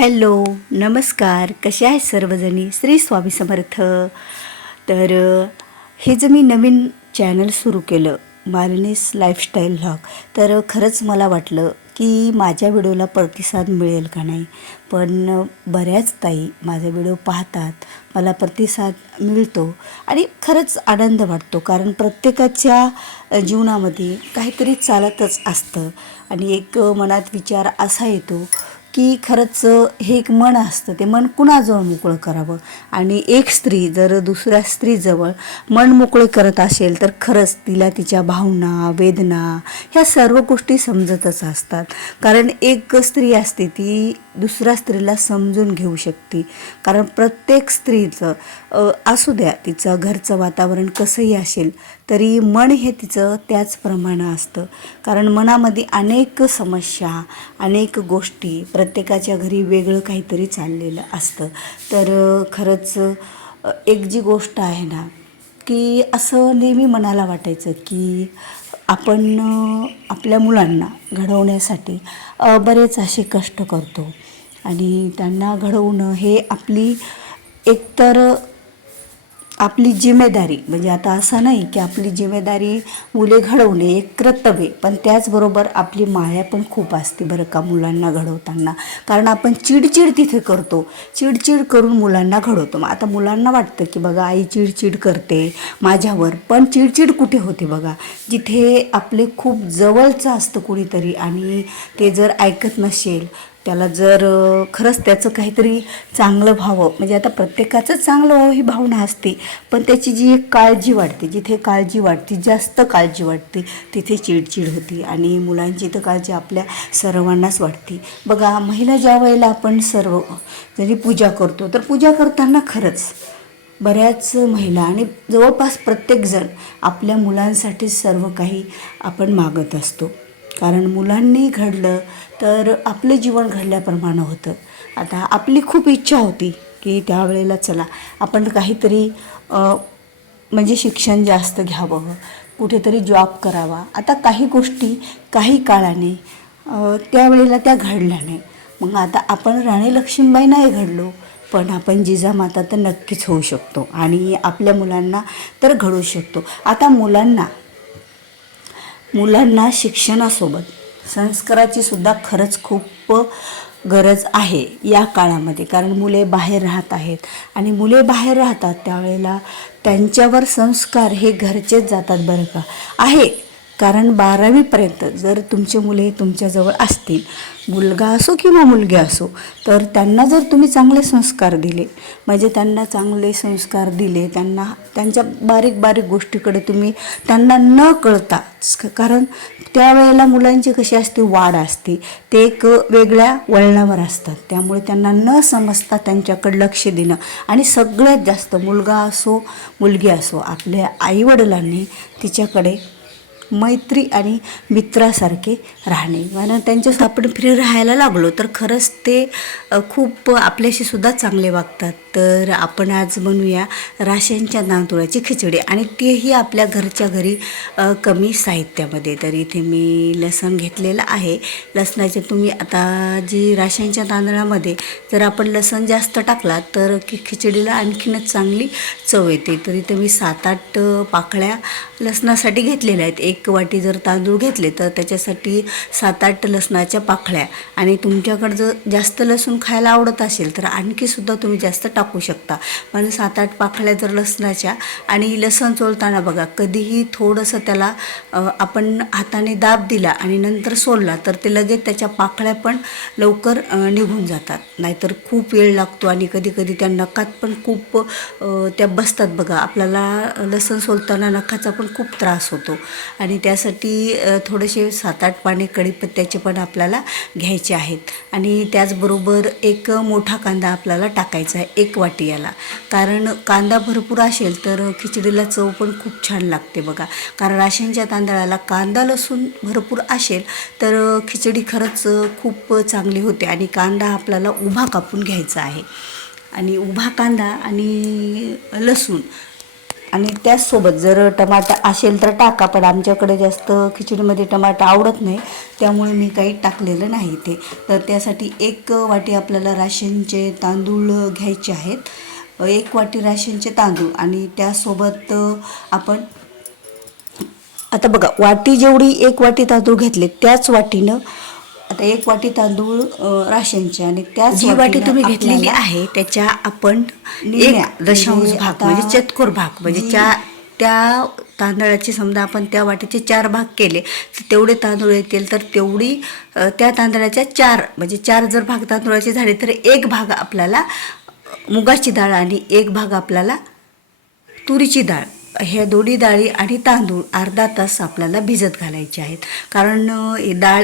Hello नमस्कार. कसे आहेत सर्वजणी? श्री स्वामी समर्थ. तर हे जे मी नवीन चॅनल सुरू केलं मालिनीस लाईफस्टाईल व्लॉग तर खरंच मला वाटलं की माझ्या व्हिडिओला प्रतिसाद मिळेल का नाही? पण बऱ्याच ताई माझा व्हिडिओ पाहतात मला प्रतिसाद मिळतो आणि खरंच आनंद वाटतो कारण प्रत्येकाच्या जीवनामध्ये काहीतरी चालतच असतं. आणि एक मनात विचार असा येतो की खरंच हे एक मन असतं. ते मन कुणाजवळ मोकळं करावं? आणि एक स्त्री जर दुसऱ्या स्त्रीजवळ मन मोकळे करत असेल तर खरंच तिला तिच्या भावना वेदना ह्या सर्व गोष्टी समजतच असतात. कारण एक स्त्री असते ती दुसऱ्या स्त्रीला समजून घेऊ शकते. कारण प्रत्येक स्त्रीचं असू द्या तिचं घरचं वातावरण कसंही असेल तरी मन हे तिचं त्याचप्रमाणे असतं. कारण मनामध्ये अनेक समस्या अनेक गोष्टी प्रत्येकाच्या घरी वेगळं काहीतरी चाललेलं असतं. तर खरंच एक जी गोष्ट आहे ना की असं नेहमी मनाला वाटायचं की आपण आपल्या मुलांना घडवण्यासाठी बरेच असे कष्ट करतो. आणि त्यांना घडवणं हे आपली एकतर आपली जिम्मेदारी म्हणजे आता असं नाही की आपली जिम्मेदारी मुले घडवणे एक कर्तव्य पण त्याचबरोबर आपली माया पण खूप असते बरं का मुलांना घडवताना. कारण आपण चिडचिड तिथे करतो चिडचिड करून मुलांना घडवतो. मग आता मुलांना वाटतं की बघा आई चिडचिड करते माझ्यावर पण चिडचिड कुठे होते बघा? जिथे आपले खूप जवळचं असतं कुणीतरी आणि ते जर ऐकत नसेल त्याला जर खरंच त्याचं काहीतरी चांगलं व्हावं म्हणजे आता प्रत्येकाचं चांगलं व्हावं ही भावना असते पण त्याची जी एक काळजी वाटते जिथे काळजी वाटते जास्त काळजी वाटते तिथे चिडचिड होती आणि मुलांची तर काळजी आपल्या सर्वांनाच वाटते. बघा महिला ज्या वेळेला आपण सर्व जरी पूजा करतो तर पूजा करताना खरंच बऱ्याच महिला आणि जवळपास प्रत्येकजण आपल्या मुलांसाठी सर्व काही आपण मागत असतो. कारण मुलांनी घडलं तर आपलं जीवन घडल्याप्रमाणे होतं. आता आपली खूप इच्छा होती की त्यावेळेला चला आपण काहीतरी म्हणजे शिक्षण जास्त घ्यावं कुठेतरी जॉब करावा. आता काही गोष्टी काही काळाने त्यावेळेला त्या घडल्या नाही मग आता आपण राणी लक्ष्मीबाई नाही घडलो पण आपण जिजामाता तर नक्कीच होऊ शकतो आणि आपल्या मुलांना तर घडू शकतो. आता मुलांना मुलांना शिक्षणासोबत संस्काराची सुद्धा खरंच खूप गरज आहे या काळामध्ये. कारण मुले बाहेर राहत आहेत आणि मुले बाहेर राहतात त्यावेळेला त्यांच्यावर संस्कार हे घरचेच जातात बरं का. आहे. कारण बारावीपर्यंत जर तुमचे मुले तुमच्याजवळ असतील मुलगा असो किंवा मुलगी असो तर त्यांना जर तुम्ही चांगले संस्कार दिले म्हणजे त्यांना चांगले संस्कार दिले त्यांना त्यांच्या बारीक बारीक गोष्टीकडे तुम्ही त्यांना न कळता कारण त्यावेळेला मुलांची कशी असते वाढ असते ते एक वेगळ्या वळणावर असतात. त्यामुळे त्यांना न समजता त्यांच्याकडे लक्ष देणं आणि सगळ्यात जास्त मुलगा असो मुलगी असो आपल्या आईवडिलांनी तिच्याकडे मैत्री आणि मित्रासारखे राहणे. कारण त्यांच्यासोबत आपण फ्री राहायला लागलो तर खरंच ते खूप आपल्याशी सुद्धा चांगले वागतात. तर आपण आज म्हणूया राशांच्या तांदूळाची खिचडी आणि तेही आपल्या घरच्या घरी कमी साहित्यामध्ये. तर इथे मी लसण घेतलेलं आहे. लसणाचे तुम्ही आता जी राशांच्या तांदळामध्ये जर आपण लसण जास्त टाकला तर की खिचडीला आणखीनच चांगली चव येते. तर इथे मी सात आठ पाकळ्या लसणासाठी घेतलेल्या आहेत. एक एक वाटी जर तांदूळ घेतले तर त्याच्यासाठी सात आठ लसणाच्या पाखळ्या. आणि तुमच्याकडं जर जास्त लसूण खायला आवडत असेल तर आणखी सुद्धा तुम्ही जास्त टाकू शकता. पण सात आठ पाखळ्या जर लसणाच्या आणि लसण चोळताना बघा कधीही थोडंसं त्याला आपण हाताने दाब दिला आणि नंतर सोडला तर ते लगेच त्याच्या पाखळ्या पण लवकर निघून जातात. नाहीतर खूप वेळ लागतो आणि कधी कधी त्या नखात पण खूप त्या बसतात बघा. आपल्याला लसण सोलताना नखाचा पण खूप त्रास होतो. आणि आणि त्यासाठी थोडेसे सात आठ पाने कढीपत्त्याचे पण आपल्याला घ्यायचे आहेत. आणि त्याचबरोबर एक मोठा कांदा आपल्याला टाकायचा आहे एक वाटी याला. कारण कांदा भरपूर असेल तर खिचडीला चव पण खूप छान लागते बघा. कारण राशनच्या तांदळाला कांदा लसूण भरपूर असेल तर खिचडी खरंच खूप चांगली होते आणि कांदा आपल्याला उभा कापून घ्यायचा आहे. आणि उभा कांदा आणि लसूण आणि त्याचसोबत जर टमाटा असेल तर टाका पण आमच्याकडे जास्त खिचडीमध्ये टमाटा आवडत नाही त्यामुळे मी काही टाकलेलं नाही ते. तर त्यासाठी एक वाटी आपल्याला राशनचे तांदूळ घ्यायचे आहेत. एक वाटी राशनचे तांदूळ आणि त्यासोबत आपण आता बघा वाटी जेवढी एक वाटी तांदूळ घेतले त्याच वाटीनं आता एक वाटी तांदूळ राशनचे आणि त्याच जी वाटी तुम्ही घेतलेली आहे त्याच्या आपण एक दशांश भाग म्हणजे चतकोर भाग म्हणजे त्या तांदळाचे समजा आपण त्या वाटीचे चार भाग केले तर तेवढे तांदूळ येतील तर तेवढी त्या तांदळाच्या चार म्हणजे चार जर भाग तांदूळाचे झाले तर एक भाग आपल्याला मुगाची डाळ आणि एक भाग आपल्याला तुरीची डाळ. ह्या दोन्ही डाळी आणि तांदूळ अर्धा तास आपल्याला भिजत घालायचे आहेत. कारण डाळ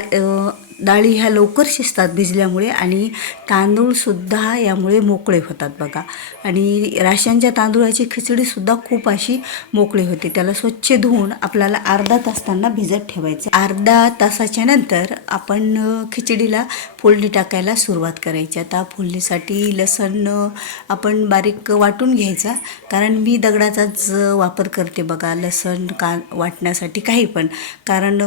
डाळी ह्या लवकर शिजतात भिजल्यामुळे आणि तांदूळसुद्धा यामुळे मोकळे होतात बघा. आणि राशनच्या तांदूळाची खिचडीसुद्धा खूप अशी मोकळी होते. त्याला स्वच्छ धुवून आपल्याला अर्धा तास त्यांना भिजत ठेवायचे. अर्धा तासाच्या नंतर आपण खिचडीला फोडणी टाकायला सुरुवात करायची. आता फोडणीसाठी लसण आपण बारीक वाटून घ्यायचा. कारण मी दगडाचाच वापर करते बघा. लसण का वाटण्यासाठी काही पण. कारण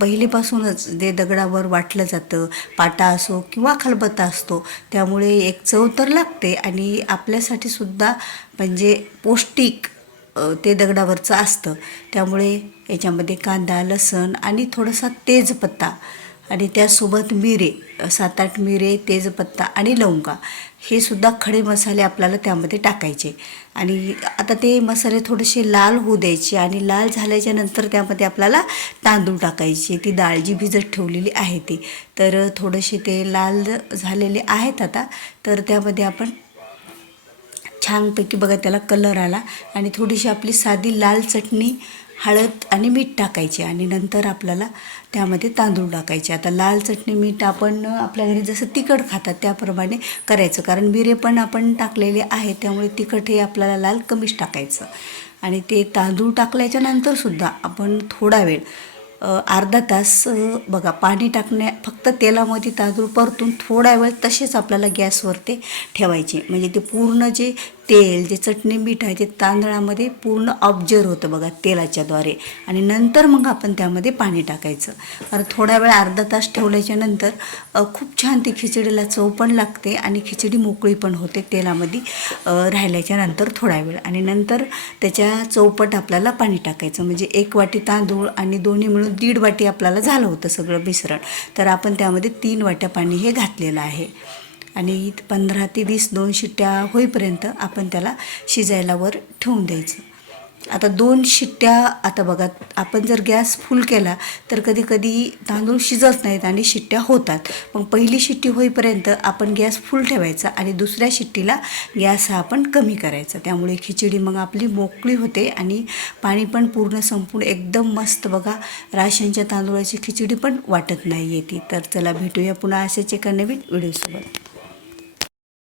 पहिलेपासूनच पहिलीपासूनच जे दगडावर वाटलं जातं पाटा असो किंवा खलबत्ता असतो त्यामुळे एक चव तर लागते आणि आपल्यासाठी सुद्धा म्हणजे पौष्टिक ते दगडावरचं असतं. त्यामुळे याच्यामध्ये कांदा लसण आणि थोडासा तेजपत्ता आणि त्यासोबत मिरे सात आठ मिरे तेजपत्ता आणि लवंगा हे सुद्धा खडे मसाले आपल्याला त्यामध्ये टाकायचे. आणि आता ते मसाले थोडेसे लाल होऊ द्यायचे आणि लाल झाल्याच्यानंतर त्यामध्ये आपल्याला तांदूळ टाकायचे. ती डाळ जी भिजत ठेवलेली आहे ती. तर थोडेसे ते लाल झालेले आहेत आता. तर त्यामध्ये आपण छानपैकी बघा त्याला कलर आला. आणि थोडीशी आपली साधी लाल चटणी हळद आणि मीठ टाकायचे आणि नंतर आपल्याला त्यामध्ये तांदूळ टाकायचे. आता लाल चटणी मीठ आपण आपल्या घरी जसं तिखट खातात त्याप्रमाणे करायचं. कारण मिरे पण आपण टाकलेले आहे त्यामुळे तिखट हे आपल्याला लाल कमीच टाकायचं. आणि ते तांदूळ टाकल्याच्या नंतरसुद्धा आपण थोडा वेळ अर्धा तास बघा पाणी टाकण्या फक्त तेलामध्ये तांदूळ परतून थोडा वेळ तसेच आपल्याला गॅसवर ते ठेवायचे. म्हणजे ते पूर्ण जे तेल जे चटणी मीठ आहे ते तांदळामध्ये पूर्ण ऑब्जर होतं बघा तेलाच्याद्वारे. आणि नंतर मग आपण त्यामध्ये पाणी टाकायचं. कारण थोडा वेळ अर्धा तास ठेवल्याच्या नंतर खूप छान ती खिचडीला चव पण लागते आणि खिचडी मोकळी पण होते तेलामध्ये राहिल्याच्या नंतर थोडा वेळ. आणि नंतर त्याच्या चौपट आपल्याला पाणी टाकायचं. म्हणजे एक वाटी तांदूळ आणि दोन्ही मिळून दीड वाटी आपल्याला झालं होतं सगळं मिश्रण. तर आपण त्यामध्ये तीन वाट्या पाणी हे घातलेलं आहे. आणि पंधरा ते वीस दोन शिट्ट्या होईपर्यंत आपण त्याला शिजायला वर ठेवून द्यायचं. आता दोन शिट्ट्या आता बघा आपण जर गॅस फुल केला तर कधी कधी तांदूळ शिजत नाहीत आणि शिट्ट्या होतात. मग पहिली शिट्टी होईपर्यंत आपण गॅस फुल ठेवायचा आणि दुसऱ्या शिट्टीला गॅस हा आपण कमी करायचा. त्यामुळे खिचडी मग आपली मोकळी होते आणि पाणी पण पूर्ण संपूर्ण एकदम मस्त बघा राशनच्या तांदूळाची खिचडी पण वाटत नाही येते. तर चला भेटूया पुन्हा अशाच एका नवीन व्हिडिओसोबत.